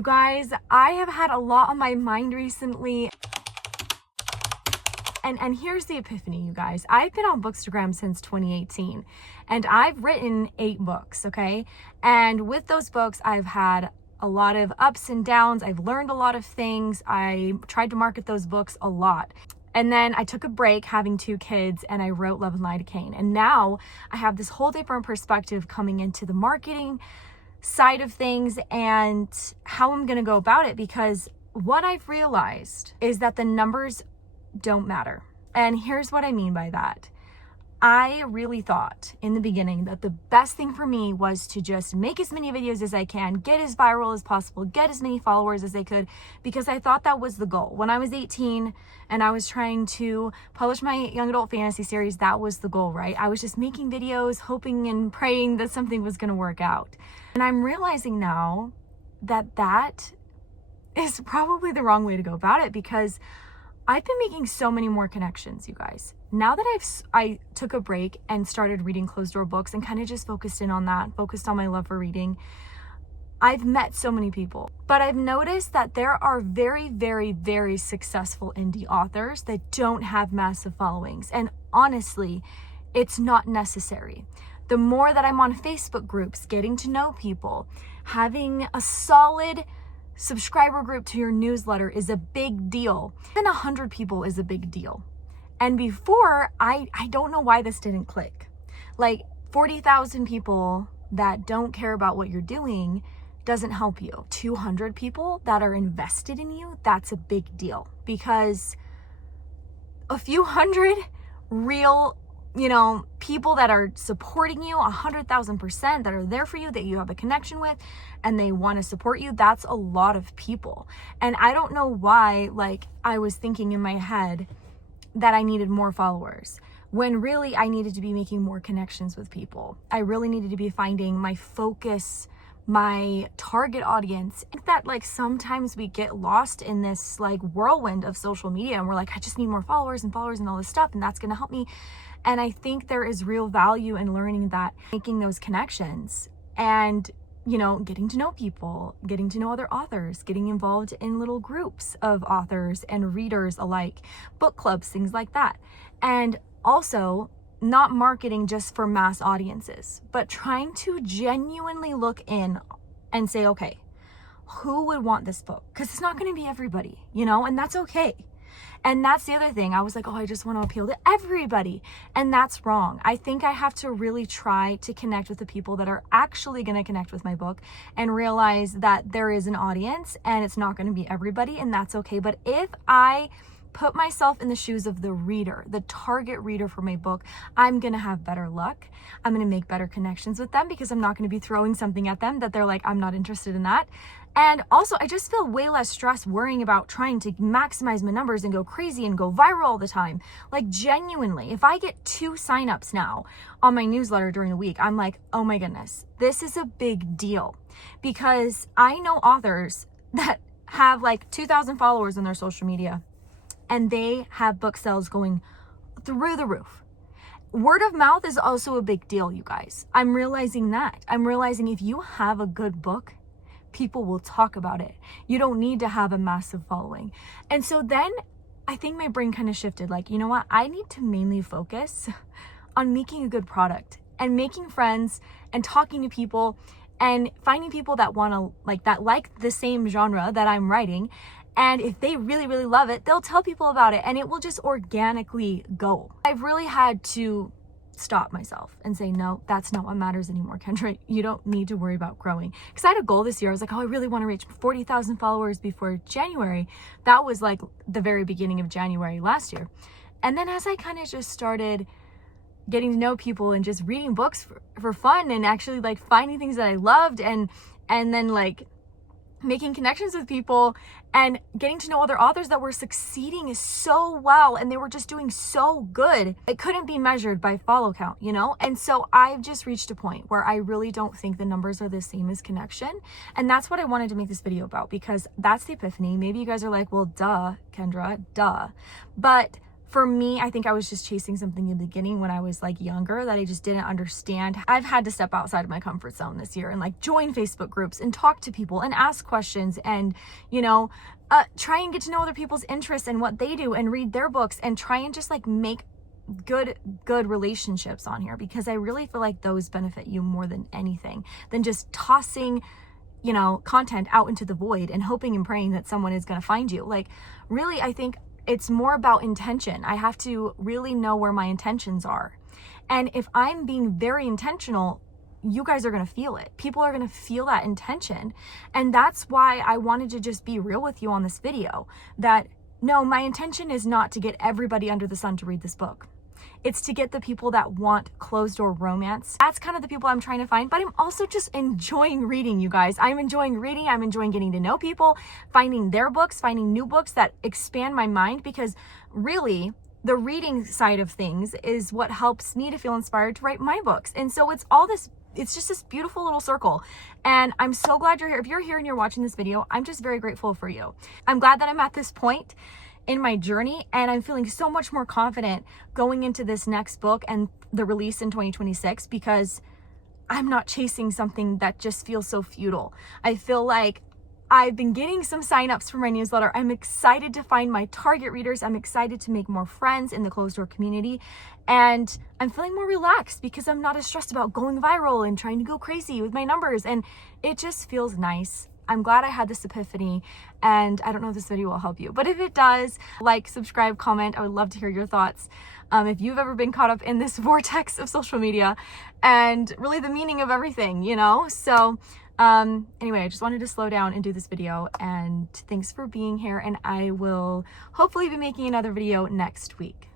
You guys, I have had a lot on my mind recently. And here's the epiphany, you guys. I've been on Bookstagram since 2018 and I've written 8 books, okay? And with those books, I've had a lot of ups and downs. I've learned a lot of things. I tried to market those books a lot. And then I took a break having 2 kids and I wrote Love and Lidocaine. And now I have this whole different perspective coming into the marketing side of things and how I'm gonna go about it, because what I've realized is that the numbers don't matter. And here's what I mean by that. I really thought in the beginning that the best thing for me was to just make as many videos as I can, get as viral as possible, get as many followers as I could, because I thought that was the goal. When I was 18 and I was trying to publish my young adult fantasy series, that was the goal, right? I was just making videos, hoping and praying that something was gonna work out. And I'm realizing now that that is probably the wrong way to go about it, because I've been making so many more connections, you guys. Now that I took a break and started reading closed door books and kind of just focused in on that, focused on my love for reading, I've met so many people. But I've noticed that there are very, very, very successful indie authors that don't have massive followings. And honestly, it's not necessary. The more that I'm on Facebook groups, getting to know people, having a solid subscriber group to your newsletter is a big deal. Even 100 people is a big deal. And before, I don't know why this didn't click. Like 40,000 people that don't care about what you're doing doesn't help you. 200 people that are invested in you, that's a big deal, because a few hundred real, people that are supporting you 100,000% that are there for you, that you have a connection with and they want to support you, that's a lot of people. And I don't know why, I was thinking in my head that I needed more followers, when really I needed to be making more connections with people. I really needed to be finding my focus, my target audience. I think that sometimes we get lost in this whirlwind of social media and we're like, I just need more followers and all this stuff, and that's going to help me. And I think there is real value in learning that, making those connections and, getting to know people, getting to know other authors, getting involved in little groups of authors and readers alike, book clubs, things like that. And also not marketing just for mass audiences, but trying to genuinely look in and say, okay, who would want this book? Because it's not going to be everybody, and that's okay. And that's the other thing. I was like, I just want to appeal to everybody. And that's wrong. I think I have to really try to connect with the people that are actually going to connect with my book and realize that there is an audience and it's not going to be everybody, and that's okay. But if I put myself in the shoes of the reader, the target reader for my book, I'm going to have better luck. I'm going to make better connections with them, because I'm not going to be throwing something at them that they're like, I'm not interested in that. And also, I just feel way less stress worrying about trying to maximize my numbers and go crazy and go viral all the time. Genuinely, if I get 2 signups now on my newsletter during the week, I'm like, oh my goodness, this is a big deal. Because I know authors that have 2,000 followers on their social media and they have book sales going through the roof. Word of mouth is also a big deal, you guys. I'm realizing that. I'm realizing if you have a good book, people will talk about it. You don't need to have a massive following. And so then I think my brain kind of shifted. You know what? I need to mainly focus on making a good product and making friends and talking to people and finding people that want to that like the same genre that I'm writing. And if they really, really love it, they'll tell people about it and it will just organically go. I've really had to stop myself and say, no, that's not what matters anymore, Kendra. You don't need to worry about growing. Because I had a goal this year. I was like, I really want to reach 40,000 followers before January. That was the very beginning of January last year. And then as I kind of just started getting to know people and just reading books for fun and actually finding things that I loved and then making connections with people and getting to know other authors that were succeeding so well and they were just doing so good. It couldn't be measured by follow count, And so I've just reached a point where I really don't think the numbers are the same as connection. And that's what I wanted to make this video about, because that's the epiphany. Maybe you guys are like, well, duh, Kendra, duh. But For me, I think I was just chasing something in the beginning when I was like younger that I just didn't understand. I've had to step outside of my comfort zone this year and like join Facebook groups and talk to people and ask questions and, you know, try and get to know other people's interests and what they do and read their books and try and just like make good relationships on here, because I really feel like those benefit you more than anything than just tossing, you know, content out into the void and hoping and praying that someone is going to find you. Like, really, I think it's more about intention. I have to really know where my intentions are. And if I'm being very intentional, you guys are going to feel it. People are going to feel that intention. And that's why I wanted to just be real with you on this video, that no, my intention is not to get everybody under the sun to read this book. It's to get the people that want closed door romance. That's kind of the people I'm trying to find, but I'm also just enjoying reading, you guys. I'm enjoying reading. I'm enjoying getting to know people, finding their books, finding new books that expand my mind, because really the reading side of things is what helps me to feel inspired to write my books. And so it's all this, it's just this beautiful little circle. And I'm so glad you're here. If you're here and you're watching this video, I'm just very grateful for you. I'm glad that I'm at this point in my journey, and I'm feeling so much more confident going into this next book and the release in 2026, because I'm not chasing something that just feels so futile. I feel like I've been getting some signups for my newsletter. I'm excited to find my target readers. I'm excited to make more friends in the closed door community, and I'm feeling more relaxed because I'm not as stressed about going viral and trying to go crazy with my numbers, and it just feels nice. I'm glad I had this epiphany, and I don't know if this video will help you, but if it does, like, subscribe, comment. I would love to hear your thoughts. If you've ever been caught up in this vortex of social media and really the meaning of everything, you know? So anyway, I just wanted to slow down and do this video, and thanks for being here, and I will hopefully be making another video next week.